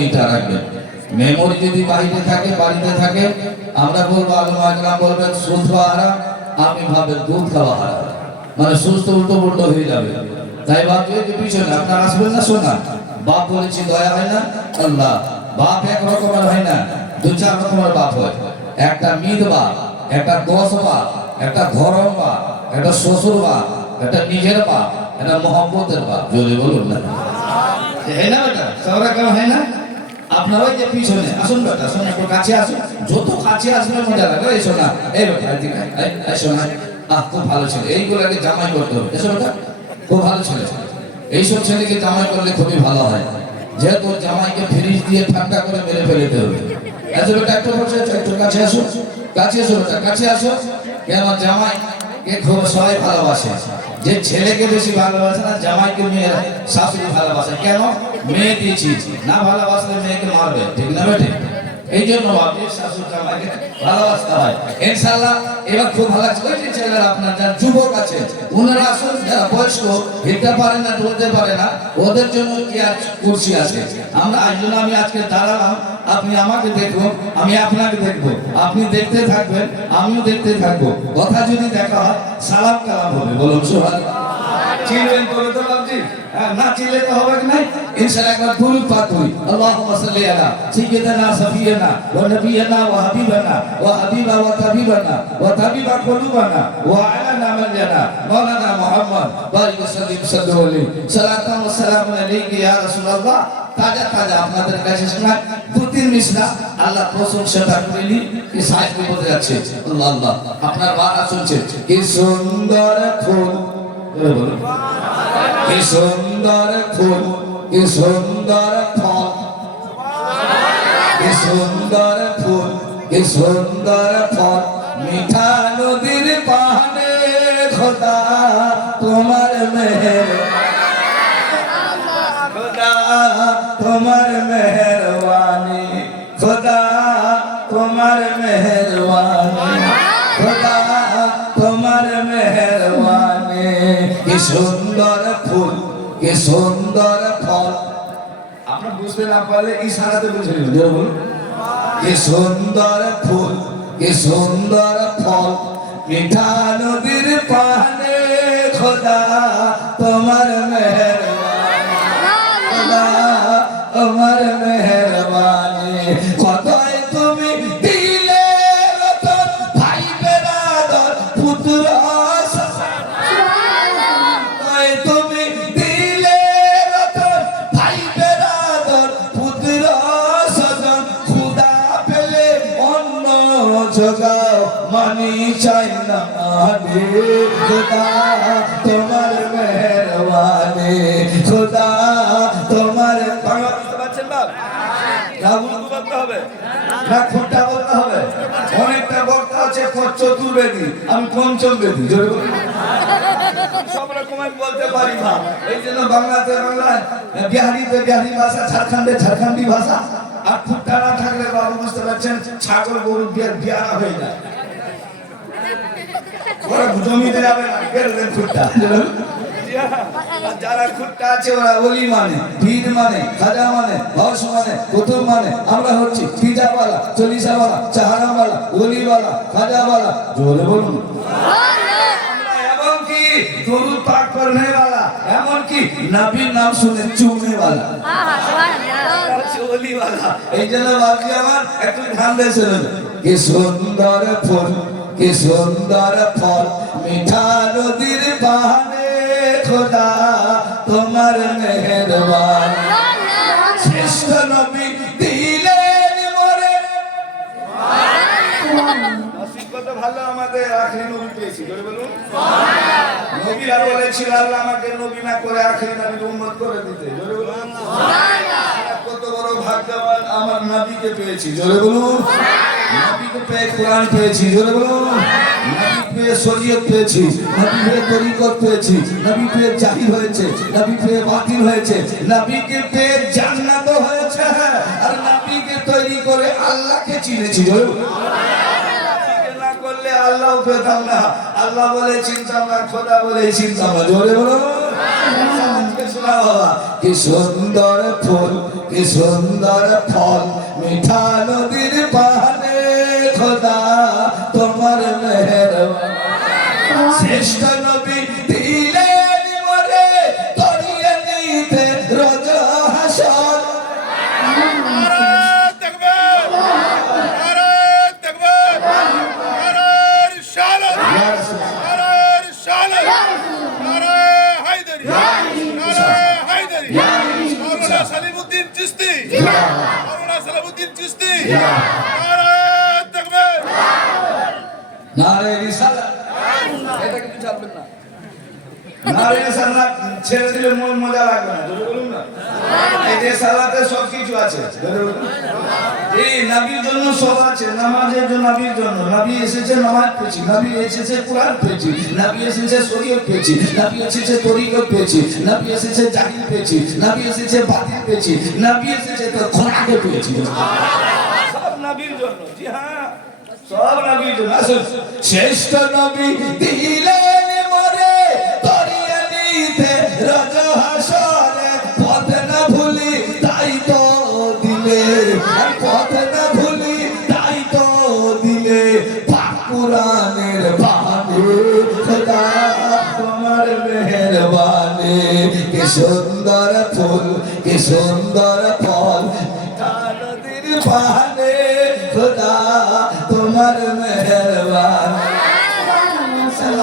মেমোরিটা রাখবেন। মেমোরি যদি বাড়িতে থাকে আমরা বলবো আলমাজরা বলবেন সুদ খাওয়া হারাম, আপনি ভাবেন দুধ খাওয়া হারাম, মানে সুস্থ উল্টো পুল্টো হয়ে যাবে। তাই ভাবছি যে পিছনে আপনার আসবেন না শোনা, বাপ বলেছি দয়া হয় না আল্লাহ, বাপ এক রকমের হয় না, দু চার রকমের বাপ হয়। একটা মিদ বাপ, একটা দশ বাপ, একটা ধরম বাপ, একটা শ্বশুর বাপ, একটা নিজের বাপ, একটা মহব্বতের বাপ। জোরে বলুন না, হয় না বেটা? সবরা কেমন হয় না? আপনারা যে পিছনে আসুন বেটা, শোনা একটু কাছে আসুন, যত কাছে আসবে মজা লাগবে। এই শোনা, এই বেটা এদিকে এই শোনা, খুব ভালো ছেলে, এইগুলোকে জামাই করতে হবে। এসো বেটা, খুব ভালো ছেলে, এইসব ছেলেকে জামাই করলে খুবই ভালো হয়, যেহেতু জামাইকে ফ্রিজ দিয়ে ঠান্ডা করে মেরে ফেলতে হবে। এসো বেটা, একটু বসে একটু কাছে আসো, কাছে এসো বেটা, কাছে আসো। কেন জামাইকে খুব সবাই ভালোবাসে, যে ছেলেকে বেশি ভালোবাসে না জামাইকে মেয়ে শাশুড়ি ভালোবাসে। কেন? মেয়ে দিয়েছি, না ভালোবাসলে মেয়েকে মারবে, ঠিক না বেটে? এই জন্য ভাবছি শাশুড়ি জামাইকে ভালোবাসতে হয়। ইনশাআল্লাহ এবার খুব ভালো লাগছে। ওই যে ছেলেরা আপনার যারা যুবক আছে ওনারা আসুন, যারা বয়স্ক হিলতে পারে না চলতে পারে না ওদের জন্য কি আর কুর্সি আছে। আমরা আমি আজকে দাঁড়ালাম, আপনি আমাকে দেখুন, আমি আপনাকে দেখবো, আপনি দেখতে থাকবেন, আমিও দেখতে থাকবো। কথা যদি দেখা হয় সালাম কালাম হবে, বলুন সুবহানাল্লাহ। চিনবেন করে তো ভাবছি, না চিনলে তো হবে না। ইনশাআল্লাহ একবার দুরূদ পাঠ করি। আল্লাহুম্মা সাল্লি আলা সাইয়্যিদিনা সাফিয়ানা ওয়া নাবিয়িনা ওয়া হাবিবানা ওয়া হাবিবা ওয়া তাবিবানা ওয়া তাবিবা কুলুবানা ওয়া আলা নাবিয়িনা মাওলানা মুহাম্মদ বারিক সাল্লাল্লাহু আলাইহি সালাতাম ওয়া সালামু আলাইহি ইয়া রাসূলুল্লাহ। তাজা তাজা আপনাদের কাছে শোনা দু তিন মিসরা আল্লাহ প্রশংসা করেনি, কি সাহেব বলতে যাচ্ছে আল্লাহ আল্লাহ আপনার বাণী শুনছে। কি সুন্দর ফুল, বলুন কি সুন্দর ফুল, কি সুন্দর ফল, কি সুন্দর ফুল, কি সুন্দর ফল, মিঠা নদীর পানে খোদা তোমার মেহের, খোদা তোমার মেহেরবানি, খোদা তোমার মেহেরবানি, খোদা তোমার মেহেরবানি। কি সুন্দর ফুল, কি সুন্দর ফল। আপনারা বুঝতে না পারলে ইশারাতে বুঝে নেবেন, বলুন কি সুন্দর ফুল, কি সুন্দর ফল, মিঠা নদীর পানে খোদা তোমার মেহেরবানি, খোদা তোমার মেহেরবানি। কতই তুমি দিলে রতন ভাই বেরাদর পুত্র, তুমি দিলে রতন ভাই বেরাদর পুত্র সজন, খুদা পেলে অন্য জোগাও মানি চাই না মানি, খোদা তোমার মেহেরবানি, খোদা তোমার। বুঝতে পারছেন বাপ? বলতে হবে না খোটা বলতে হবে। অনেকটা বক্তা আছে চতুর্বেদী, আমি পঞ্চম বেদী, সব রকমের বলতে পারি না। এই জন্য বাংলাতে বাংলায়, বিহারিতে বিহারি ভাষা, ঝাড়খণ্ডে ঝাড়খণ্ডী ভাষা। আর খুঁটটা না থাকলে বাবু বুঝতে পারছেন ছাগল গরু বিয়ারা হয়ে যায়, ওরা জমিতে যাবে না, বেরোলেন খুঁটটা। যারা খুঁটটা আছে ওরা ওলি মানে, পীর মানে, খাজা মানে, হর্ষ মানে, কুতুব মানে। আমরা হচ্ছি পিজাওয়ালা, চল্লিশাওয়ালা, চাহারাওয়ালা, ওলিওয়ালা, খাজাওয়ালা। জোরে বলুন। এমনকি দরুদ পাঠ করনে वाला, এমনকি নবীর নাম শুনে চুমনে वाला, ওলিওয়ালা। এই জন্য বাকি আমার একটু ধ্যান দিয়ে শুনুন। কি সুন্দর ফুল, কি সুন্দর ফল, মিঠা নদীর পানে খোদা তোমার মেহেরবানি। শ্রেষ্ঠ নবী দিলেন মোরে, কত ভালো আমাদের আখেরি নবী পেয়েছি, জোরে বলুন সুবহানাল্লাহ। নবীরা বলেছিল আল্লাহ আমাকে নবী না করে আখেরি নবীর উম্মত করে দিতে, জোরে বলুন সুবহানাল্লাহ। কত বড় ভাগ্যবান আমার নবীকে পেয়েছি, জোরে বলুন সুবহানাল্লাহ। নবীকে পেয়ে কোরআন পেয়েছি, জোরে বলুন সুবহানাল্লাহ। নবী পেয়ে শরীয়ত পেয়েছি, নবী পেয়ে তরিকত পেয়েছি, নবী পেয়ে জাহির হয়েছে, নবী পেয়ে বাতিল হয়েছে, নবীকে পেয়ে জান্নাত হয়েছে, আর নবীকে তৈরি করে আল্লাহকে চিনেছি, জোরে বলুন সুবহানাল্লাহ। করলে আল্লাহ পেতাম না, আল্লাহ বলে চিনতাম না, খোদা বলে চিনতাম না, জোরে বলুন সুবহানাল্লাহ। শোনা বাবা কি সুন্দর ফুল কি সুন্দর ফল মিঠা নদীর পানে খোদা তোমার মেহেরবানি শ্রেষ্ঠ নবী দিলেন মরে তরিয়ে নিতে রোজ হাসর সালিমউদ্দিন চিশতি নারে রিসালাত এটা কিছু ছাড়বেন না নারে রিসালাত ছেড়ে দিলে মন মজা লাগবে না জোরে বলুন না এই রিসালাতে সব কিছু আছে জোরে বলুন এই নবীর জন্য সব আছে নামাজের জন্য নবীর জন্য নবী এসেছে নামাজ পড়ছি নবী এসেছে কোরআন পড়ছি নবী এসেছে শরীয়ত পড়ছি নবী এসেছে তরিকত পড়ছি নবী এসেছে জাহিল পড়ছি নবী এসেছে বাতিল পড়ছি নবী এসেছে তো কোরআনকে পড়ছি সব নবীর জন্য জি হ্যাঁ সব নবীর জন্য আসুন শ্রেষ্ঠ নবী দিলেন মরে তরিয়ে নিতে রোজ হাসরে পথ না ভুলি তাই তো দিলে পথ না ভুলি তাই তো দিলে পাক কুরআনের বাণী খোদা তোমার মেহেরবানি কি সুন্দর ফুল কি সুন্দর ফল নদীর পানে খোদা তোমার মেহেরবানি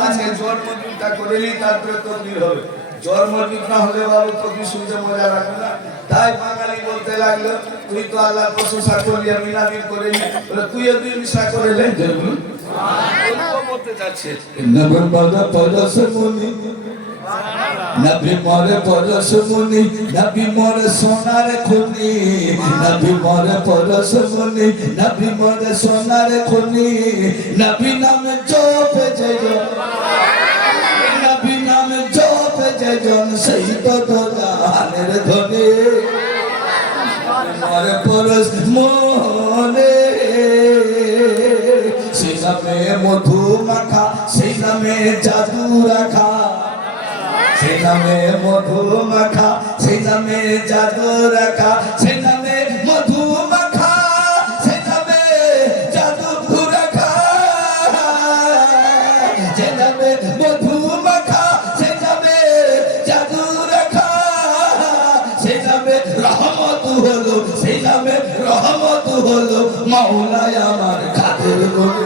আজকে জন্মদিনটা করেলি তারপরে তকবীর হবে জন্মদিন না হলে বাবু তকবীর শুনতে মজা লাগবে না তাই বাঙালি বলতে লাগলো তুই তো আল্লাহর প্রশংসা করলি আমি নাবির করেলি বলে তুইও দুই মিশা করে লে বলতে যাচ্ছে নবী মরে পরশমুনি নবী মরে পরশমুনি নবী মরে সোনার খনি নবী মরে পরশমুনি নবী মরে সোনার খনি নবী নামে জপে জয় নবী নামে জপে জয় সেই তো জাহানের ধনে মরে পরশ মনে সেই নামে মধু মাখা সেই নামে জাদু রাখা সেই নামে মধু মাখা সেই নামে জাদু রাখা সেই নামে মধু মাখা সেই নামে জাদু রাখা সেই নামে মধু মাখা সেই নামে জাদু রাখা সেই নামে রহমত হলো সেই নামে রহমত হলো মাওলায় আমার খাদের মনে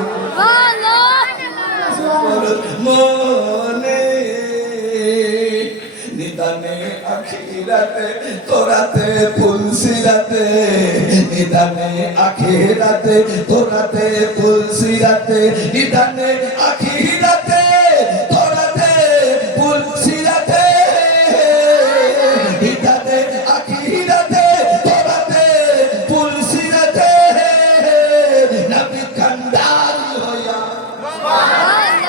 নিদানে আখিরাতে তোরাতে ফুলসিরাতে নিদানে আখিরাতে তোরাতে ফুলসিরাতে নিদানে আখিরাতে তোরাতে ফুলসিরাতে নিদানে আখিরাতে তোরাতে ফুলসিরাতে নবী কান্ডারি হইয়া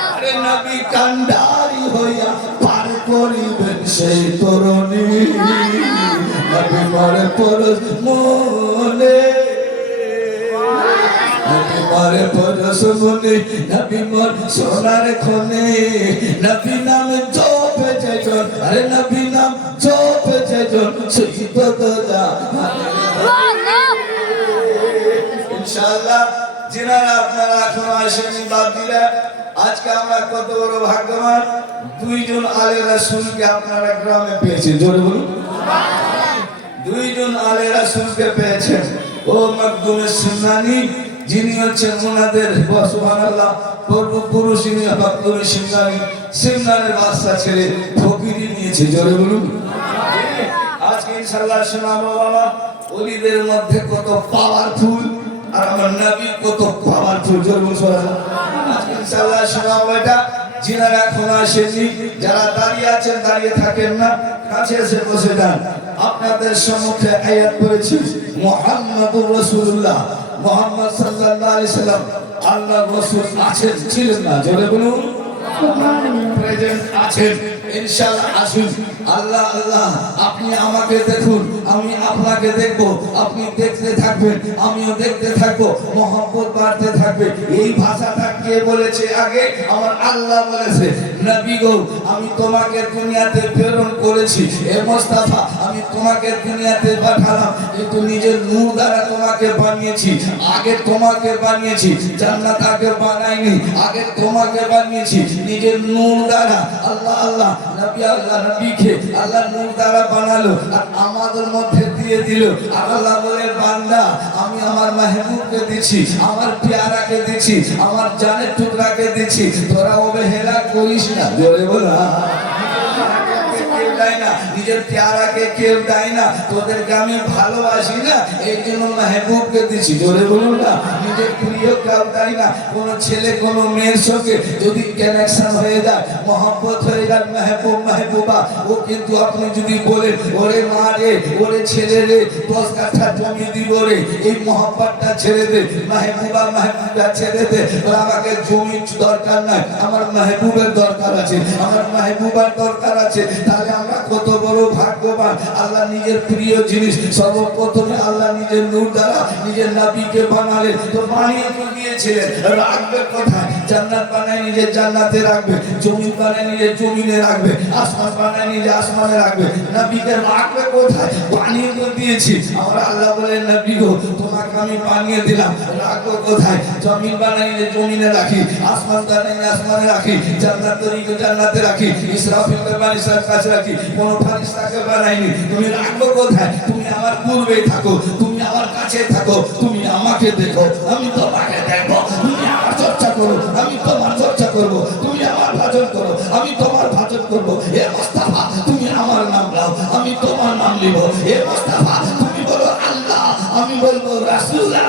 আরে নবী কান্ডারি হইয়া পার করিবেন সেই তরুণী নবী মরে পরশ মনে নবী মরে পরশ মনে নবী মর সোনার খনে নবী নাম জপে যেজন আরে নবী নাম জপে যেজন সেই তো জাহানের ইনশাআল্লাহ যিনারা আপনারা এখনো আসেননি বাদ দিলে আজকে আমরা কত বড় ভাগ্যবান দুইজন আলে রাসূলকে আপনারা গ্রামে পেয়েছেন জোরে বলুন দুইজন আলে রাসূলকে পেয়েছেন ও মকদুমে সিমনানি যিনি হচ্ছেন ওনাদের সুবহানাল্লাহ পূর্বপুরুষ যিনি মকদুমে সিমনানি সিমনানের বাদশা ছেলে ফকিরি নিয়েছে জোরে বলুন আজকে ইনশাআল্লাহ শোনাবো বাবা ওলিদের মধ্যে কত পাওয়ারফুল আর আমার নবী কত পাওয়ারফুল জোরে বলুন আজকে ইনশাআল্লাহ শোনাবো এটা যিনারা এখন আসেননি যারা দাঁড়িয়ে আছেন দাঁড়িয়ে থাকেন না কাছে এসে বসে যান আপনাদের সম্মুখে আয়াত করেছি মুহাম্মাদুর রাসূলুল্লাহ মুহাম্মদ সাল্লাল্লাহু আলাইহি সাল্লাম আল্লাহর রাসূল আছেন ছিলেন না জোরে বলুন প্রেজেন্ট আছেন ইনশাআল্লাহ আসুন আল্লাহ আল্লাহ আপনি আমাকে দেখুন আমি আপনাকে দেখব আপনি দেখতে থাকবেন আমিও দেখতে থাকবো মহব্বত বাড়তে থাকবে এই ভাষাটা কে কে বলেছে আগে? আমার আল্লাহ বলেছে, নবী গো আমি তোমাকে দুনিয়াতে প্রেরণ করেছি, এ মুস্তাফা আমি তোমাকে দুনিয়াতে পাঠালাম, কিন্তু নিজের নূর দ্বারা তোমাকে বানিয়েছি। আগে তোমাকে বানিয়েছি, জান্নাত আগে বানাইনি, আগে তোমাকে বানিয়েছি নিজের নূর দ্বারা। আল্লাহ আল্লাহ নবীকে আল্লাহ নূর দ্বারা বানালো আর আমাদের মধ্যে দিয়ে দিল। আর আল্লাহ বলে, বান্দা আমি আমার মাহবুবকে দিচ্ছি, আমার পেয়ারাকে দিচ্ছি, আমার জানের টুকরাকে দিচ্ছি, তোরা অবহেলা করিস না। জোরে বল নিজের পেয়ারাকে কেউ দেয় না, তোদেরকে আমি ভালোবাসি না, এই জন্য মাহবুবকে দিচ্ছি। জোরে বলুন না। নিজের প্রিয় কেউ দেয় না। কোন ছেলে কোন মেয়ের সঙ্গে যদি কানেকশন হয়ে যায়, মহব্বত হয়ে যায়, মাহবুব মাহবুবা, ও কিন্তু আপনি যদি বলেন ওরে মা রে, ওরে ছেলে রে, 10 কাঠা জমি দিব রে, এই মহব্বতটা ছেড়ে দে, মাহবুবা মাহবুবা ছেড়ে দে, আমাকে জমি দরকার নাই, আমার মাহবুবের দরকার আছে, আমার মাহবুবার দরকার আছে। তাহলে আমরা কত বড় ভাগ্যবান। আল্লাহ নিজের প্রিয় জিনিস সর্বপ্রথমে আল্লাহ নিজের নূর দ্বারা নিজের নবীকে বানালেন। তো বানিয়ে তো দিয়েছিলেন, রাখবে কোথায়? জান্নাত বানায় নিজের জান্নাতে রাখবে, জমিন বানায় নিজের জমিনে রাখবে, আসমান বানায় নিজের আসমানে রাখবে। নবীকে রাখবে কোথায়? বানিয়ে তো দিয়েছি। আমরা আল্লাহ বলেন, নবী গো তোমাকে আমি বানিয়ে দিলাম, রাখবো কোথায়? জমিন বানায় নিজের জমিনে রাখি, আসমান বানায় আসমানে রাখি, জান্নাত তৈরি জান্নাতে রাখি, ইসরাফিলকে বানিয়ে কাছে রাখি, কোন ফারিস্তাকে বানাইনি। তুমি রাখবো কোথায়? তুমি আমার পূর্বেই থাকো, তুমি আমার কাছে থাকো, তুমি আমাকে দেখো, আমি তোমাকে দেখবো, তুমি আমার চর্চা করো, আমি তোমার চর্চা করবো, তুমি আমার ভজন করো, আমি তোমার ভজন করবো। এ মুস্তাফা তুমি আমার নাম নাও, আমি তোমার নাম নিব। এ মুস্তাফা তুমি বলো আল্লাহ, আমি বলবো রাসূলুল্লাহ,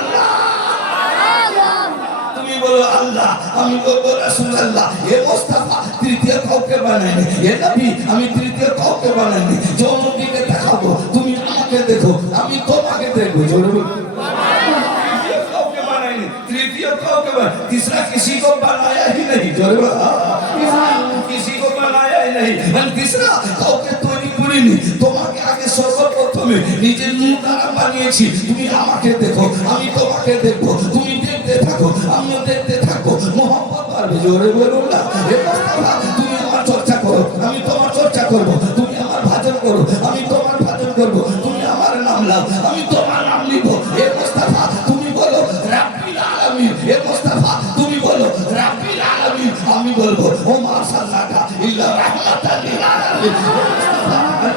তুমি বলো আল্লাহ, আমি বলবো রাসূলুল্লাহ। এ মুস্তাফা তৃতীয় কাউকে বানাইনি, এ নবী আমি তৃতীয় কাউকে বানাইনি। জনগণকে দেখাবো, তুমি আমাকে দেখো, আমি তোমাকে দেখবো। জোরে কাউকে বানাইনি, তৃতীয় কাউকে বানাইনি, तीसरा किसी को बनाया ही नहीं। जोरे किसी को बनाया ही नहीं, মানে तीसरा কাউকে তৈরি করিনি। তোমাকে আগে সর্বপ্রথমে নিজের নূর দ্বারা বানিয়েছি। তুমি আমাকে দেখো, আমি তোমাকে দেখবো, তুমি দেখতে থাকো, আমিও দেখতে থাকবো, মোহাম্মদ পারবে। জোরে বলুন না। হে মুস্তাফা তুমি আমার চর্চা করো, আমি তোমার চর্চা করব, তুমি আমার ভজন করো, আমি তোমার ভজন করব, তুমি আমার নাম নাও, আমি তোমার নাম নিব। হে মুস্তাফা তুমি বলো রাব্বিল আলামিন, হে মুস্তাফা তুমি বলো রাব্বিল আলামিন, আমি বলবো ও মাশাআল্লাহ ইল্লা রাহমাতাল লিল আলামিন।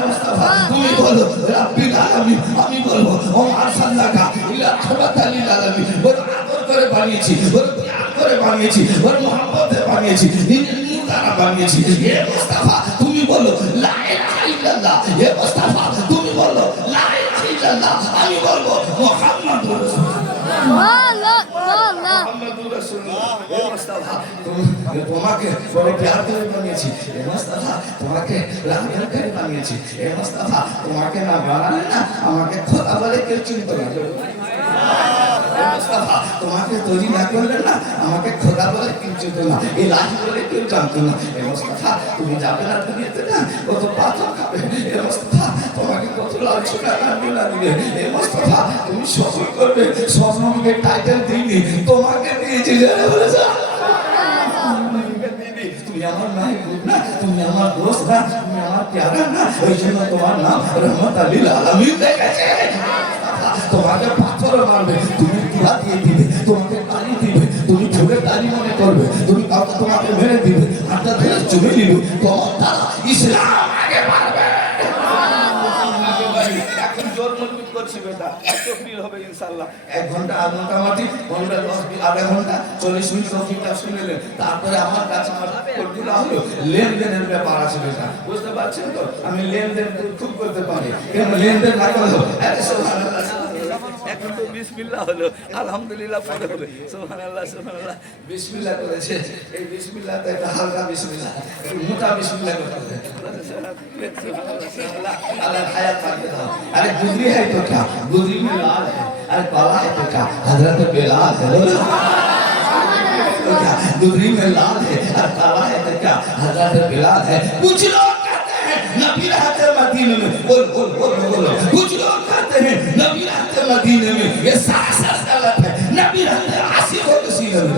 মুস্তাফা তুমি বলো রাব্বিল আলামিন, আমি বলবো ও মাশাআল্লাহ ইল্লা রাহমাতাল লিল আলামিন। বড় আদর করে বানিয়েছি, বড় প্যার করে বানিয়েছি, বড় মহব্বতে বানিয়েছি, নিজের নূর দ্বারা বানিয়েছি। হে মুস্তাফা তুমি বলো লা ইলাহা ইল্লাল্লাহ, হে মুস্তাফা তুমি বলো লা ইলাহা ইল্লাল্লাহ, আমি বলবো মুহাম্মাদুর রাসূলুল্লাহ। তোমাকে বড় প্যার করে বানিয়েছি, এ মুস্তাফা তোমাকে রাহমান করে বানিয়েছি, এ মুস্তাফা তোমাকে না বানালে না আমাকে খোদা বলে কেউ চিনতো না। মুস্তাফা তোমাকে তৈরি না করলে না আমাকে খোদা বলে কেউ চিনতো না, ইলাহি বলে কেউ জানতো না। এ মুস্তাফা তুমি যাবে না দুনিয়াতে না, কত পাথর খাবে। এ মুস্তাফা তোমাকে কত লাল ছোটা কাটবে না দিবে। এ মুস্তাফা তুমি সফল করবে, স্বর্ণকে টাইটেল দিইনি, তোমাকে দিয়েছি। তুমি আমার মাহবুব না, তুমি আমার দোস্ত না, তুমি আমার প্যারা না, ওই জন্য তোমার নাম রহমাতাল লিল আলামিন রেখেছে। তোমাকে পাথর মারবে, তুমি তুলা দিয়ে দিবে, তোমাকে তালি দিবে, তুমি ঝুঁকে তালি মনে করবে, তুমি কাউকে তোমাকে মেরে দিবে, হাতটা ধরে চুমে নিবে, তোমার দ্বারা ইসলাম আগে বাড়বে। এখন জোর মজবুত করছি বেটা, তকবীর হবে ইনশাআল্লাহ। 1 ঘন্টা আধ ঘন্টা মাটি, ঘন্টা 10 আধা ঘন্টা 40 মিনিট তকবীরটা শুনলেন, তারপরে আমার কাছে করতে হলো লেনদেনের ব্যাপার আছে বেটা, বুঝতে পারছেন তো? আমি লেনদেন খুব করতে পারি, কেন লেনদেন না করলে সুবহানাল্লাহ। এখন তো বিসমিল্লাহ হলো, আলহামদুলিল্লাহ পড়ে হবে সুবহানাল্লাহ সুবহানাল্লাহ। বিসমিল্লাহ করেছে, এই বিসমিল্লাহটা একটা হালকা বিসমিল্লাহ, মোটা বিসমিল্লাহ করতে হবে। সুবহানাল্লাহ আল্লাহ হায়াত পাকে দাও। अरे गुजरी है तो क्या, गुजरी में लाल है, अरे काला है तो क्या, हजरत बेलाल है। गुजरी में लाल है और काला है तो क्या, हजरत बेलाल है। कुछ लोग कहते हैं नबी रहते मदीने में, बोल बोल बोल बोल। कुछ लोग कहते हैं नबी रहते मदीने में, ये सारा गलत है। नबी रहते आशिकों के सीने में।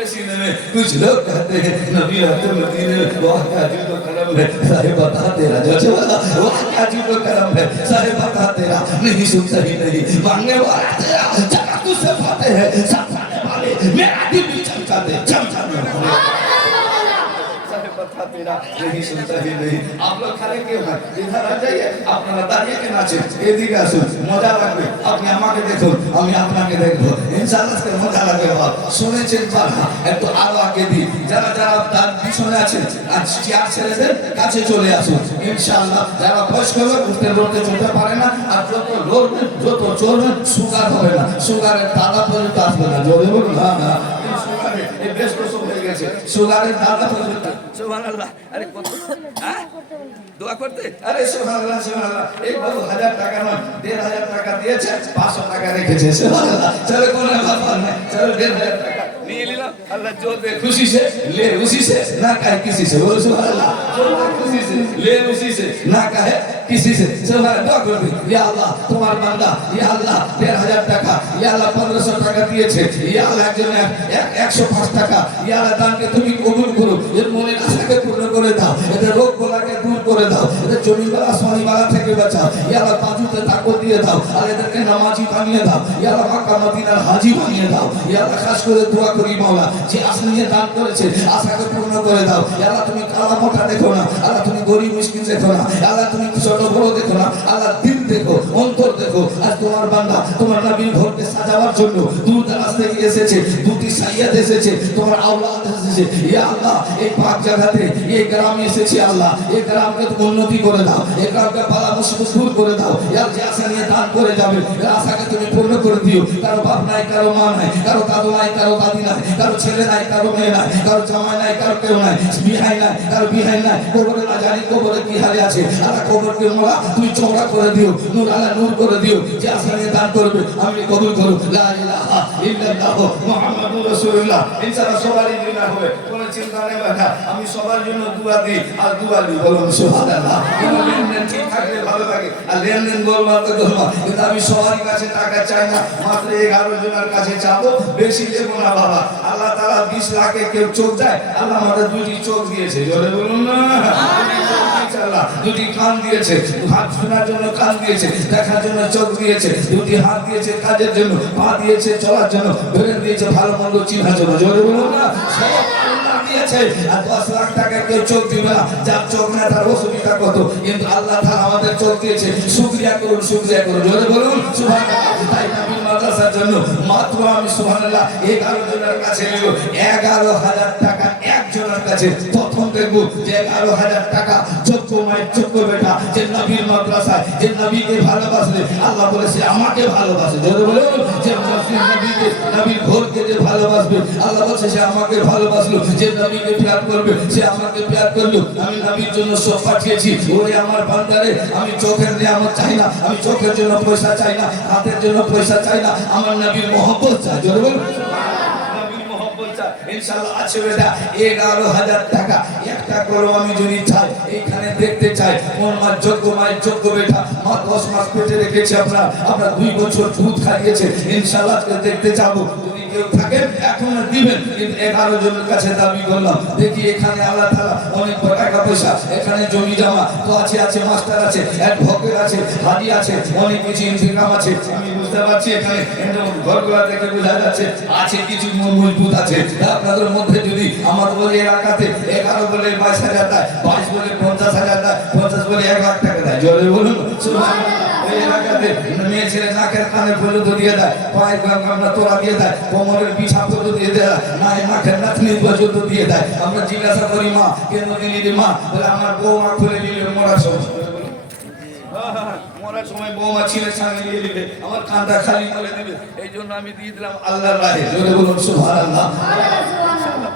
बेसी नहीं कुछ लोग कहते हैं नबी आते मदीने वहाँ का अजीब तो करम है साहिब बता तेरा जो वहाँ का अजीब तो करम है साहिब बता तेरा नहीं सुनता ही नहीं मांगने वाला तेरा जगह तुझसे पाते हैं सब पाने वाले मेरा दिल भी चमकाते चमकाते पता तेरा नहीं सुनता ही नहीं आप लोग खड़े क्यों हैं इधर आ जाइए अपना दादी के नाचे एदिকে আসুন মজা লাগবে আপনি আমাকে দেখুন আমি আপনাকে দেখব ইনশাআল্লাহ কে মজা লাগবে বাবা শুনেছেন বাবা একটু আরো আগে দি যারা যারা তার পিছনে আছেন আজ চেয়ার ছেড়ে কাছে চলে আসুন ইনশাআল্লাহ যারা বয়স্ক লোক উঠতে বলতে চলতে পারে না আর যত লড়বে যত চলবে সুগার হবে না সুগারের দাদা পর্যন্ত আসবে না জোরে বলুন না না সুগারের এই বেশ কষ্ট হয়ে গেছে সুগারের দাদা পর্যন্ত সুবহানাল্লাহ আরে কত হ্যাঁ দোয়া করতে আরে সুবহানাল্লাহ সুবহানাল্লাহ এই বাবু 1000 টাকা নয় 1500 টাকা দিয়েছে 500 টাকা রেখেছে সুবহানাল্লাহ চলো কোন ব্যাপার না চলো 1500 টাকা নিয়ে নিলাম अल्लाह जो दे खुशी से ले उसी से ना कहे किसी से बोलो सुबहानअल्लाह जो दे खुशी से ले उसी से ना कहे किसी से सुबहान दुआ कर दे या अल्लाह তোমার বান্দা या अल्लाह 1500 টাকা या अल्लाह 1500 টাকা দিয়েছে या अल्लाह একজন 105 টাকা या अल्लाह দানকে তুমি কবুল করো এর মনের আশাকে পূর্ণ করে দাও এদের রোগ বলাকে দূর করে দাও এদের জমিওয়ালা সোনিওয়ালা থেকে বাঁচাও या अल्लाह বাজুতে তাকত দিয়ে দাও আর এদেরকে নামাজি বানিয়ে দাও या अल्लाह মক্কা মদিনার হাজী বানিয়ে দাও या अल्लाह খাস করে দোয়া করি মাওলা যে আসলে দান করেছে আশাকে পূর্ণ করে দাও আল্লাহ তুমি কালা মোটা দেখো না আল্লাহ তুমি গরিব মিসকিন দেখো না আল্লাহ তুমি ছোট বড় দেখো না আল্লাহ দিল দেখো অন্তর দেখো আর তোমার বান্দা তোমার নবীর ঘরকে সাজাবার জন্য দূর দরাজ থেকে এসেছে দুটি সাইয়্যিদ এসেছে তোমার আওলাদ এসেছে ইয়া আল্লাহ এই পাক জায়গাতে এই গ্রামে এসেছে আল্লাহ এই গ্রামকে তুমি উন্নতি করে দাও এই গ্রামকে পালা মুশকিল দূর করে দাও ইয়া যে আশা নিয়ে দান করে যাবে এই আশাকে তুমি পূর্ণ করে দিও কারো বাপ নাই কারো মা নাই কারো দাদু নাই কারো দাদি নাই কারো ছেলে নাই কারো মেয়ে নাই কারো জামাই নাই কারো কেউ নাই বিহাই নাই কারো বিহাই নাই কবরে না জানি কবরে কি হালে আছে আল্লাহ কবরকে মোলা তুই চওড়া করে দিও নূর আল্লাহ নূর করে দিও যে আশা নিয়ে দান করবে আমি কবুল করব লা ইলাহা ইল্লাল্লাহ মুহাম্মাদুর রাসূলুল্লাহ ইনশাআল্লাহ সবারই দিনা হবে কোনো চিন্তা নেই বাবা আমি সবার জন্য দোয়া দিই আর দোয়া দিই বলুন সুবহানাল্লাহ লেনদেন ঠিক থাকলে ভালো লাগে আর লেনদেন গোলমাল তো গোলমাল কিন্তু আমি সবারই কাছে টাকা চাই না মাত্র 11 জনের কাছে চাবো বেশি দেব না বাবা আল্লাহ তাআলা 20 লাখে কেউ চোখ দেয় আল্লাহ আমাদের দুটি চোখ দিয়েছে জোরে বলুন না আল্লাহ দুটি কান দিয়েছে হাত শোনার জন্য কান দিয়েছে দেখার জন্য চোখ দিয়েছে দুটি হাত দিয়েছে কাজের জন্য পা দিয়েছে চলার জন্য ব্রেন দিয়েছে ভালো মন্দ চিন্তার জন্য জোরে বলুন না সব আল্লাহ দিয়েছে আর 10 লাখ টাকা কেউ চোখ দিবে না যার চোখ না তার অসুবিধা কত কিন্তু আল্লাহ তাআলা আমাদের চোখ দিয়েছে শুকরিয়া করুন জোরে বলুন সুবহানাল্লাহ তাই নবীর মাদ্রাসার জন্য মাত্র আমি সুবহানাল্লাহ 11 জনের কাছে নিব 11000 টাকা একজনের কাছে প্রথম দেখব যে 11000 টাকা যোগ্য মায়ের যোগ্য বেটা যে নবীর মাদ্রাসায় যে নবীকে ভালোবাসলে আল্লাহ বলেছে আমাকে ভালোবাসে জোরে বলুন যে নবীকে নবীর ঘরকে যে ভালোবাসবে আল্লাহ বলেছে সে আমাকে ভালোবাসলো যে নবীকে প্যার করবে সে আমাকে প্যার করলো আমি নবীর জন্য সব পাঠিয়েছি ওরে আমার বান্দারে আমি চোখের নিয়ামত চাই না আমি চোখের জন্য পয়সা চাই না হাতের জন্য পয়সা চাই না আমার নবীর মহব্বত চাই জোরে বলুন নবীর মহব্বত চাই ইনশাআল্লাহ আছে বেটা 11000 টাকা একটা করে আমি যদি চাই এইখানে দেখতে চাই কোন মা যোগ্য মায়ের যোগ্য বেটা মা 10 মাস পেটে রেখেছে আপনার 2 বছর দুধ খাইয়েছে ইনশাআল্লাহ দেখতে যাবো যদি কেউ থাকে এখন দিবেন কিন্তু 11 জনের কাছে দাবি করলাম দেখি এখানে আল্লাহ তাআলা অনেক টাকা পয়সা এখানে জমি জমা তো আছে মাস্টার আছে অ্যাডভোকেট আছে হাজি আছে অনেক কিছু ইনকাম আছে আমি বুঝতে পারছি এখানে ঘরগুলো থেকে বোঝা যাচ্ছে আছে কিছু মজবুত আছে আপনাদের মধ্যে যদি আমার বলে এলাকাতে 11 বলে 22000 দেয় 22 বলে 50000 দেয় 50 বলে 1 লাখ টাকা দেয় জোরে বলুন সুবহানাল্লাহ এই এলাকাতে মেয়ে ছেলে নাকের কানে পর্যন্ত দিয়ে দেয় পায়ের গামলা তোলা দিয়ে দেয় কোমরের বিছা পর্যন্ত দিয়ে দেয় নাকের নাতনি পর্যন্ত দিয়ে দেয় আমরা জিজ্ঞাসা করি মা কেন দিলি রে মা বলে আমার বৌমা খুলে নিলে মরার সময় মরার সময় বৌমা ছেলে সঙ্গে নিয়ে নিবে আমার কাঁধা খালি করে দিবে এই জন্য আমি দিয়ে দিলাম আল্লাহর রাহে জোরে বলুন সুবহানাল্লাহ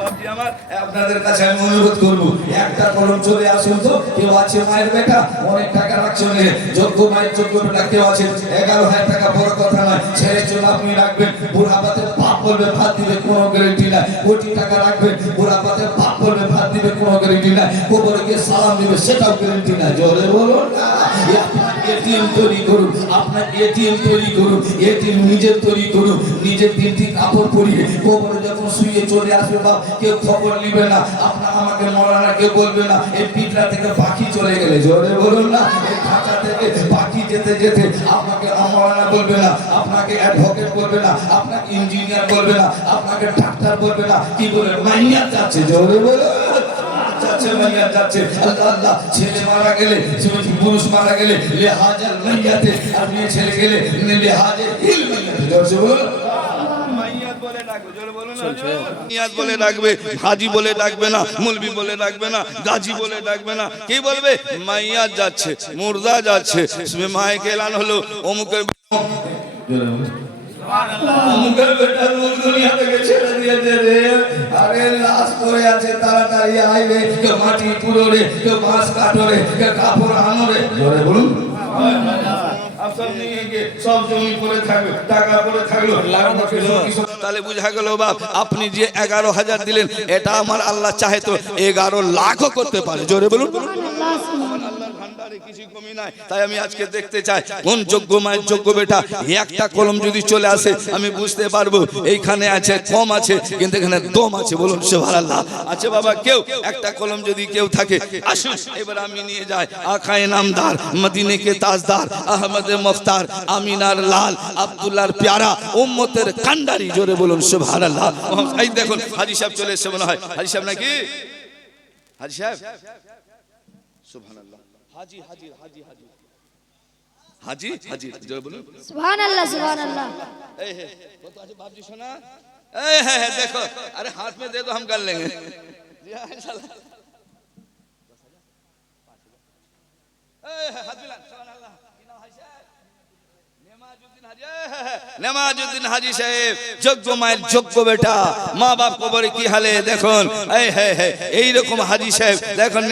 বাপজি আমার আপনাদের কাছে আমি অনুরোধ করব একটা কলম চলে আসুন তো কেউ আছে মায়ের বেটা অনেক টাকা রাখছেন যোগ্য মায়ের যোগ্য বেটা কেউ আছে 11000 টাকা বড় কথা নয় ছেড়ে চলে আপনি রাখবেন বুড়া পাতে বাপ বলবে ভাত দিবে কোনো গ্যারান্টি নাই কোটি টাকা রাখবেন বুড়া পাতে বাপ বলবে ভাত দিবে কোনো গ্যারান্টি নাই কবরে গিয়ে সালাম দিবে সেটাও গ্যারান্টি নাই জোরে বলুন না এটিএম তৈরি করুন, আপনার এটিএম তৈরি করুন, এটিএম নিজের তৈরি করুন, নিজের 3টি কাপড় পরিয়ে কবরে যখন শুয়ে চলে আসবে বা কেউ খবর নিবে না, আপনার আমাকে মরানা কেউ বলবে না এই পিঁপড়া থেকে পাখি চলে গেলে, জোরে বলুন না, এই খাঁচা থেকে পাখি যেতে যেতে আপনাকে মরানা বলবে না, আপনাকে অ্যাডভোকেট বলবে না, আপনাকে ইঞ্জিনিয়ার বলবে না, আপনাকে ডাক্তার বলবে না, কি বলবে, মাইয়া যাচ্ছে, জোরে বলুন যাচ্ছে, মাইয়া যাচ্ছে। আল্লাহ আল্লাহ, ছেলে মারা গেলে, পুরুষ মারা গেলে লেহাজাল মাইয়াতে, আর মেয়ে ছেলে গেলে লেহাজে হিল মাইয়াতে, জোরে বলুন। মাইয়াত বলে ডাকবে, জোরে বলুন না। মাইয়াত বলে ডাকবে, হাজি বলে ডাকবে না, মুলবি বলে ডাকবে না, গাজী বলে ডাকবে না, কি বলবে, মাইয়াত যাচ্ছে, মুর্দা যাচ্ছে, মাইকে এলান হলো অমুকের জোরে বলুন। মুখের বেটা রোজ দুনিয়া থেকে ছেড়ে দিয়েছে রে, আরে লাশ পড়ে আছে, তাড়াতাড়ি আইবে, কেউ মাটি পুরো রে, কেউ বাঁশ কাটো রে, কেউ কাপড় আনো রে, জোরে বলুন। আফসার নিয়ে গিয়ে সব জমি পড়ে থাকবে, টাকা পড়ে থাকলো, তাহলে বুঝা গেল বাপ, আপনি যে 11,000 দিলেন, এটা আমার আল্লাহ চাহে তো 11 লাখও করতে পারে, জোরে বলুন। আল্লাহর ভান্ডারে কিছু কমি নাই। তাই আমি আজকে দেখতে চাই কোন যোগ্য মায়ের যোগ্য বেটা, একটা কলম যদি চলে আসে আমি বুঝতে পারবো এইখানে আছে কম আছে, কিন্তু এখানে দম আছে, বলুন সুবহানাল্লাহ। আছে বাবা কেউ একটা কলম যদি কেউ থাকে, আসুন এবার আমি নিয়ে যাই আকায়ে নামদার, মদিনে কে তাজদার, আহমদ মুফতার, আমিনার লাল, আব্দুল্লাহর প্যারা, উম্মতের কান্ডারি, জোরে বলুন সুবহানাল্লাহ। এই দেখুন হাজী সাহেব চলে এসেছে মনে হয়, হাজী সাহেব নাকি, হাজী সাহেব, সুবহানাল্লাহ, হাজী হাজী হাজী হাজী হাজী হাজী, জোরে বলুন সুবহানাল্লাহ সুবহানাল্লাহ। ए है वो तो आज बाप जी सुना ए है देखो, अरे हाथ में दे दो हम कर लेंगे जी हाँ इंशाल्लाह। ए हाथ मिला सुभान अल्लाह, नेमाजुद्दीन हाजी साहेब যোগ্য মায়ের যোগ্য বেটা, মা বাপ কবরে কি হালে দেখুন, এই হে হে এই রকম হাজি সাহেব দেখুন,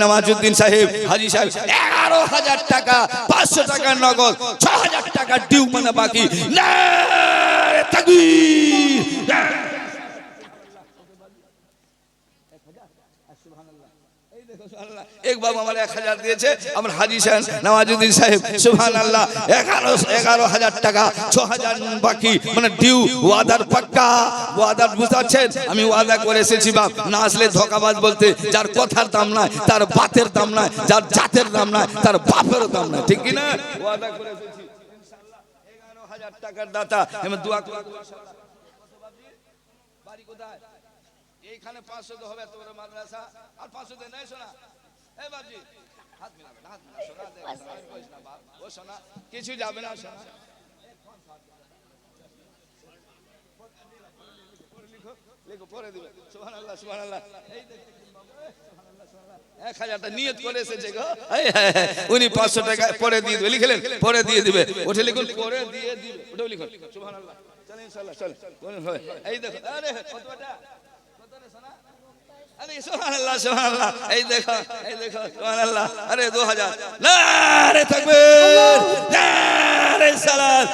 নেমাজুদ্দিন সাহেব হাজি সাহেব 11,000 টাকা, 500 টাকা নগদ, 6,000 টাকা ডিউ মানে বাকি, নারে তাকবীর। एक बाबू हमारे 1,000 दिए थे, আমার হাজী সাহেব নওয়াজুদ্দিন সাহেব সুবহানাল্লাহ 11,000 টাকা, 6,000 বাকি, মানে ডিউ, ওয়াদার পাক্কা, ওয়াদার বুঝাচ্ছেন, আমি ওয়াদা করে এসেছি বাপ, না আসলে ধোঁকাবাজ বলতে, যার কথার দাম নাই তার বাতের দাম নাই, যার জাতের দাম নাই তার বাপেরও দাম নাই, ঠিক কি না, ওয়াদা করে এসেছি ইনশাআল্লাহ। 11,000 টাকার দাতা, আমি দোয়া করি ইনশাআল্লাহ। বাড়ি কোথায়, এইখানে 500 তো হবে, এত বড় মাদ্রাসা, আর 500 দে নাই শোনা, এই বাবজি হাত মিলাবে না, হাত মিলা শোনা দে, আমি কইছ না বাপ, ও শোনা কিছু যাবে না, শোনা লিখো লিখো পরে দিবে, সুবহানাল্লাহ সুবহানাল্লাহ। এই দেখতে 1,000 টা নিয়ত করে এসেছে গো, উনি 500 টাকা পরে দিয়ে দিবে, লিখলেন পরে দিয়ে দিবে, ওঠে লিখুন পরে দিয়ে দিবে, ওটাও লিখুন সুবহানাল্লাহ। চলেন ইনশাআল্লাহ চল বলুন হয়, এই দেখো, আরে কতটা কত রে সোনা, अरे सुभानअल्लाह सुभानअल्लाह, এই দেখো এই দেখো সুবহানাল্লাহ, আরে 2,000, নারে তাকবীর, নারে সালাত।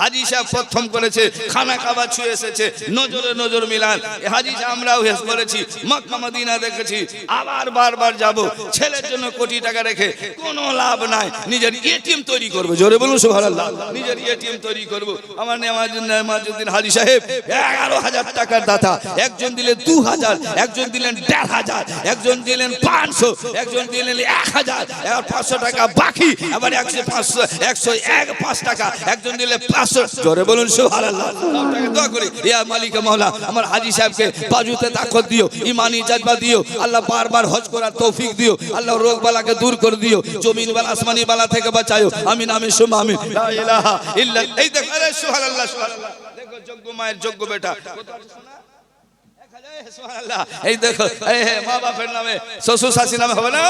হাজী সাহেব প্রথম করেছে, খানা কাবা ছুঁয়ে এসেছে, নজরে নজর মিলান, হাজী সাহেব আমরাও হেস করেছি, মক্কা মদিনা দেখেছি, আবার বারবার যাব, ছেলের জন্য কোটি টাকা রেখে কোনো লাভ নাই, নিজের এটিএম তৈরি করব, জোরে বলুন সুবহানাল্লাহ, নিজের এটিএম তৈরি করব। আমার নেমাজুদ্দিন হাজী সাহেব 11,000 টাকার দাতা, একজন দিলেন 2,000, একজন দিলেন 1,500, একজন দিলেন 500, একজন দিলেন 1,000, আর 500 টাকা বাকি, আবার 105 টাকা, একজন দিলে 500, জোরে বলুন সুবহানাল্লাহ। সবটাকে দোয়া করি, ইয়া মালিক মাওলা, আমার হাজী সাহেবকে বাজুতে তাকত দিও, ঈমানি জজবা দিও আল্লাহ, বারবার হজ করার তৌফিক দিও আল্লাহ, রোগ বালাকে দূর করে দিও, জমিন বালা আসমানি বালা থেকে বাঁচাও, আমিন আমিন সুম্মা আমিন, লা ইলাহা ইল্লা। এই দেখো, আরে সুবহানাল্লাহ সুবহানাল্লাহ, দেখো যোগ্য মায়ের যোগ্য বেটা, সুবহানাল্লাহ। এই দেখো, এই মা বাপের নামে, শ্বশুর শাশুড়ির নামে হবে না,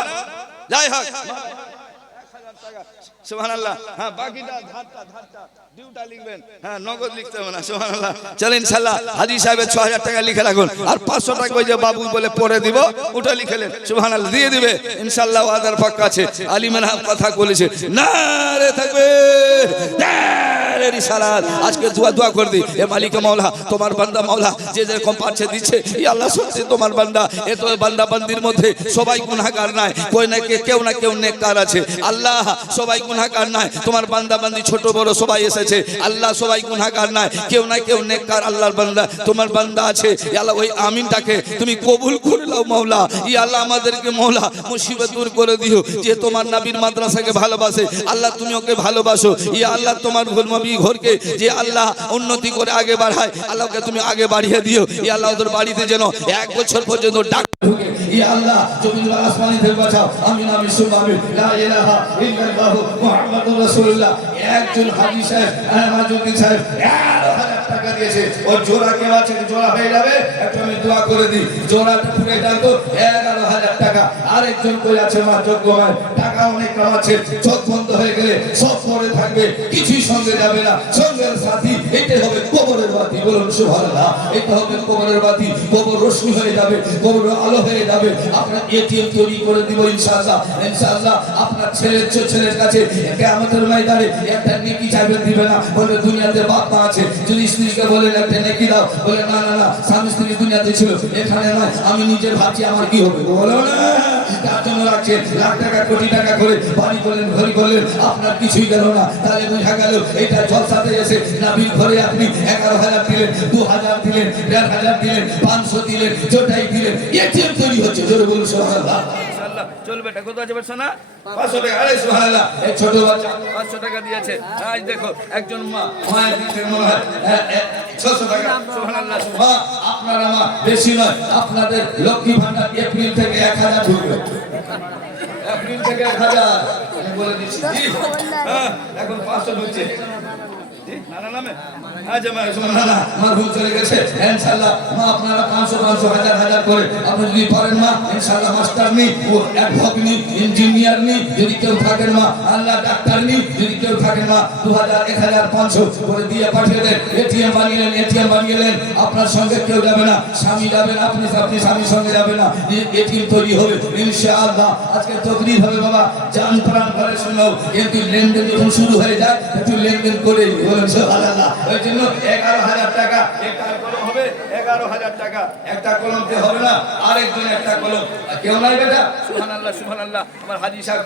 যাই হোক 1,000 টাকা সুবহানাল্লাহ। হ্যাঁ বাকিটা ধারটা ডিউটা লিখবেন, হ্যাঁ নগদ লিখতে হবে না, সুবহানাল্লাহ। চলেন ইনশাআল্লাহ হাজী সাহেবের 6,000 টাকা লিখে রাখুন, আর 500 টাকা ওই যে বাবু বলে পরে দিব, ওটা লিখলেন সুবহানাল্লাহ, দিয়ে দিবে ইনশাআল্লাহ, ওয়াদার পাক্কা আছে। আলিমের কথা বলেছে, নারে তাকবীর, আরে রিসালাত আজকে দোয়া করে দি এ মালিক মাওলা তোমার বান্দা মাওলা যে যেরকম পাচ্ছে দিচ্ছে ই আল্লাহ সত্যি তোমার বান্দা এ তো বান্দা বান্দির মধ্যে সবাই গুনাহগার নাই কই না কেউ না কেউ নেককার আছে আল্লাহ সবাই গুনাহগার নাই তোমার বান্দা বান্দি ছোট বড় সবাই এসেছে আল্লাহ সবাই গুনাহগার নাই কেউ না কেউ নেককার আল্লাহর বান্দা তোমার বান্দা আছে ই আল্লাহ ওই আমিনটাকে তুমি কবুল করে নাও মাওলা ই আল্লাহ আমাদেরকে মাওলা মুসিবত দূর করে দিও যে তোমার নবীর মাদ্রাসাকে ভালোবাসে আল্লাহ তুমি ওকে ভালোবাসো ই আল্লাহ তোমার নবী ঘরকে যে আল্লাহ উন্নতি করে আগে বাড়ায় আল্লাহকে তুমি আগে বাড়িয়ে দিও ই আল্লাহ ওদের বাড়িতে যেন 1 বছর পর্যন্ত ডাক ঢুকে ই আল্লাহ জমিন আসমানি থেকে বাঁচাও আমিন আমিন সুবহানাল্লাহ লা ইলাহা ইল্লাল্লাহু মুহাম্মাদুর রাসূলুল্লাহ একজন হাজী সাহেব আমাজুদ্দিন সাহেব 1,000 টাকা দিয়েছে ওর জোড়া কেউ আছে জোড়া হয়ে যাবে একটু আমি দোয়া করে দিই জোড়াটা পুরে দাও তো 11,000 টাকা আরেকজন কই আছে মা যোগ্য হয় টাকা অনেক কামাচ্ছে চোখ বন্ধ হয়ে গেলে সব পরে থাকবে কিছুই সঙ্গে যাবে না সঙ্গের সাথী এটাই হবে কবরের বাতি বলুন সুবহানাল্লাহ এটা হবে কবরের বাতি কবর রোশনি হয়ে যাবে কবর আলো হয়ে যাবে আপনার এটিএম তৈরি করে দিব ইনশাআল্লাহ ইনশাআল্লাহ আপনার ছেলের কাছে কিয়ামতের ময়দানে একটা নেকি চাইবেন দিবে না বলে দুনিয়াতে বাপ মা আছে যদি স্ত্রীকে বলেন একটা নেকি দাও বলে না না না স্বামী স্ত্রী দুনিয়াতে ছিল এখানে নয় আমি নিজের ভাবছি আমার কি হবে বলো না তার জন্য রাখছে লাখ টাকা কোটি টাকা করে বাড়ি করলেন ঘড়ি করলেন আপনার কিছুই গেল না তাহলে বোঝা গেল এটা জলসাতে এসে নবীর ঘরে আপনি 11,000 দিলেন 2,000 দিলেন 1,500 দিলেন 500 দিলেন যেটাই দিলেন এটিএম তৈরি হচ্ছে জোরে বলুন সুবহানাল্লাহ ইনশাআল্লাহ চলবে এটা কত আছে বলছ না 500 টাকা আরে সুবহানাল্লাহ এই ছোট বাচ্চা 500 টাকা দিয়েছে আজ দেখো একজন মা মায়ের দিতে মনে হয় 600 টাকা সুবহানাল্লাহ মা আপনারা মা বেশি নয় আপনাদের লক্ষ্মী ভান্ডার এপ্রিল থেকে 1,000 ঢুকবে এপ্রিল থেকে 1,000 আমি বলে দিচ্ছি জি এখন 500 ঢুকছে জি নানা নামে আজ মা সুবহানাল্লাহ মা ভুল চলে গেছে ইনশাআল্লাহ মা আপনারা 500 হাজার করে আপনি যদি পারেন মা ইনশাআল্লাহ মাস্টার নি ও অ্যাডভোকেট নি ইঞ্জিনিয়ার নি যদি কেউ থাকেন মা আল্লাহ ডাক্তার নি যদি কেউ থাকেন মা 2,000 1,500 করে দিয়ে পাঠিয়ে দেন এটিএম বানিয়ে নেন আপনার সঙ্গে কেউ যাবে না স্বামী যাবেন আপনি স্বামীর সঙ্গে যাবে না এটিএম তৈরি হবে ইনশাআল্লাহ আজকে তকরির হবে বাবা জান প্রাণ করে শোনাও কিন্তু লেনদেন যখন শুরু হয়ে যায় একটু লেনদেন করে বলেন সুবহানাল্লাহ ওই জন্য 11,000 টাকা একটা কলম হবে 11,000 টাকা একটা কলমতে হবে না আরেকজন একটা কলম কেউ নাই বেটা সুবহানাল্লাহ সুবহানাল্লাহ আমার হাজী সাহেব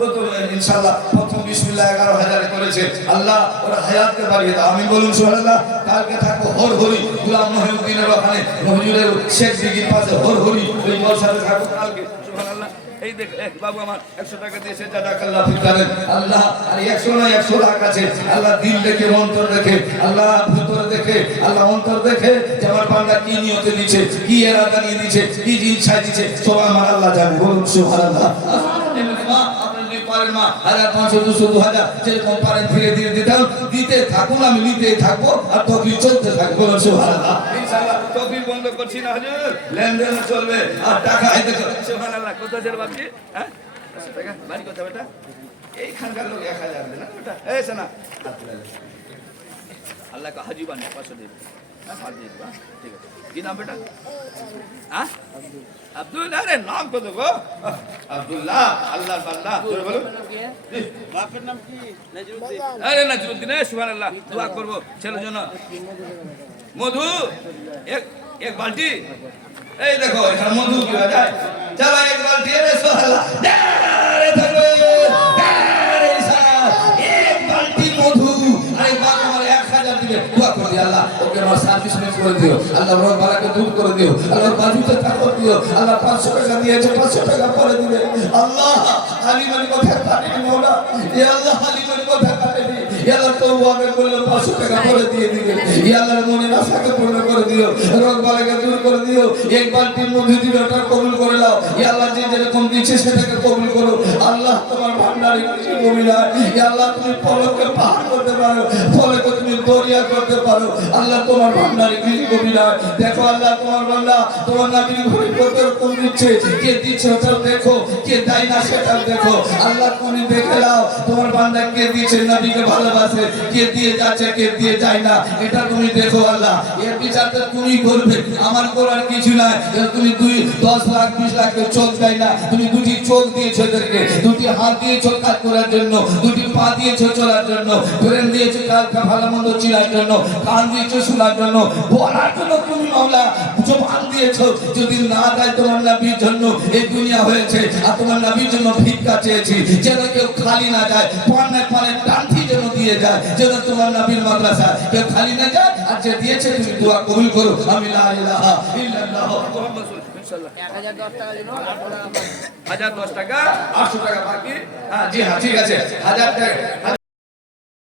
কত ইনশাআল্লাহ প্রথম বিসমিল্লাহ 11,000 করেছে আল্লাহ ওর হায়াতকে বাড়িয়ে দাও আমি বলুন সুবহানাল্লাহ কালকে থাকবো হরহরি গোলাম মহিউদ্দিনের ওখানে হুজুরের শেখ দিঘির পাশে হরহরি ওই জলসাতে থাকবো কালকে সুবহানাল্লাহ এই দেখ বাবু আমার 100 টাকা দিয়েছে জাযাকাল্লাহ ফিকারেন আল্লাহ আর 100 না 100 লাখ আছে আল্লাহ দিল দেখে অন্তর দেখে আল্লাহ ভিতর দেখে আল্লাহ অন্তর দেখে যে আমার বান্দা কি নিয়তে দিয়েছে কি ইরাদা নিয়ে দিয়েছে কি ইচ্ছা দিয়েছে সব আমার আল্লাহ জানে বলুন সুবহানাল্লাহ মা আপনি যদি পারেন মা 1,500 200 2,000 যেরকম পারেন ধীরে ধীরে দিতে থাকুন আমি নিতেই থাকবো আর তকলিফ চলতে থাকবে বলুন সুবহানাল্লাহ ইনশাআল্লাহ তকলিফ বন্ধ করছি না হুজুর লেনদেন চলবে আর টাকা এই দেখো সুবহানাল্লাহ কত জের বাকি হ্যাঁ 100 টাকা বাড়ি কত বেটা এইখানকার লোক 1,000 দেন না বেটা এই শোনা আল্লাহ का हाजी बन 500 दे हां हां दे ठीक है की नाम बेटा हां अब्दुल अरे नाम को दो अब्दुल्ला अल्लाह बंदा जोर बोलो बाप का नाम की नजरुद्दीन अरे नजरुद्दीन सुभान अल्लाह दुआ करबो चलो जनो मधु एक बाल्टी এই দেখো এখানে মধু কি হয় যায় চলো এক বালতি রে সুবহানাল্লাহ আরে থাকবে আরে সারা এক বালতি মধু আরে বাবা আমার 1,000 দিবে দোয়া করে দিও আল্লাহ ওকে আমার সার্ভিস মেক করে দিও আল্লাহ রব বারাকে দূর করে দিও আল্লাহ বাজুতে তাকত দিও আল্লাহ 500 টাকা দিয়েছে 500 টাকা পরে দিবে আল্লাহ আলিমের কথা কাটে মাওলা ইয়া আল্লাহ আলিমের কথা কাটে ইয়া আল্লাহ তওবা করলে 500 টাকা পরে দিয়ে দিবে ইয়া আল্লাহ মনের আশাকে পূর্ণ করে দিও রব বারাকে দূর করে দিও এক বালতির মধ্যে দিবে ওটা কবুল করে নাও ইয়া আল্লাহ যে যেরকম দিয়েছে সেটাকে কবুল করো আল্লাহ তোমার ভান্ডারে কিছু কমি না ইয়া আল্লাহ তুমি ফলকে পার করতে পারো ফলকে তুমি তুমি দরিয়া করতে পারো। আল্লাহ তোমার ভান্ডারে কি কবি না দেখো আল্লাহ তোমার বান্দা তোমার নবীর ঘরে কত রকম দিচ্ছে, কে দিচ্ছে ওটাও দেখো, কে দেয় না সেটাও দেখো। আল্লাহ তুমি দেখে নাও তোমার বান্দা কে দিচ্ছে, নবীকে ভালোবাসে, কে দিয়ে যাচ্ছে, কে দিয়ে যায় না, এটা তুমি দেখো। আল্লাহ এর বিচারটা তুমি করবে, আমার করার কিছু নাই। তুমি 10 লাখ 20 লাখের চোখ দেয় না, তুমি দুটি চোখ দিয়েছো এদেরকে, দুটি হাত দিয়েছো কাজ করার জন্য, দুটি পা দিয়েছো চলার জন্য, ব্রেন দিয়েছো কালকে ভালো মন্দ চিনার জন্য, কান দিয়েছো শোনার জন্য, বলার জন্য তুমি মাওলা জবান দিয়েছো। যদি না দেয় তোমার নবীর জন্য এই দুনিয়া হয়েছে, আর তোমার নবীর জন্য ভিক্ষা চেয়েছি, যেন কেউ খালি না যায়, পানে পানে টানটি যেন দিয়ে যায়, যেন তোমার নবীর মাদ্রাসা কেউ খালি না যায়। আর যে দিয়েছে তুমি দোয়া কবুল করো। আমি লা ইলাহা ইল্লাল্লাহ মুহাম্মাদুর রাসূলুল্লাহ ইনশাআল্লাহ। 1010 টাকা 800 টাকা বাকি। হ্যাঁ জি হ্যাঁ ঠিক আছে 1000 টাকা।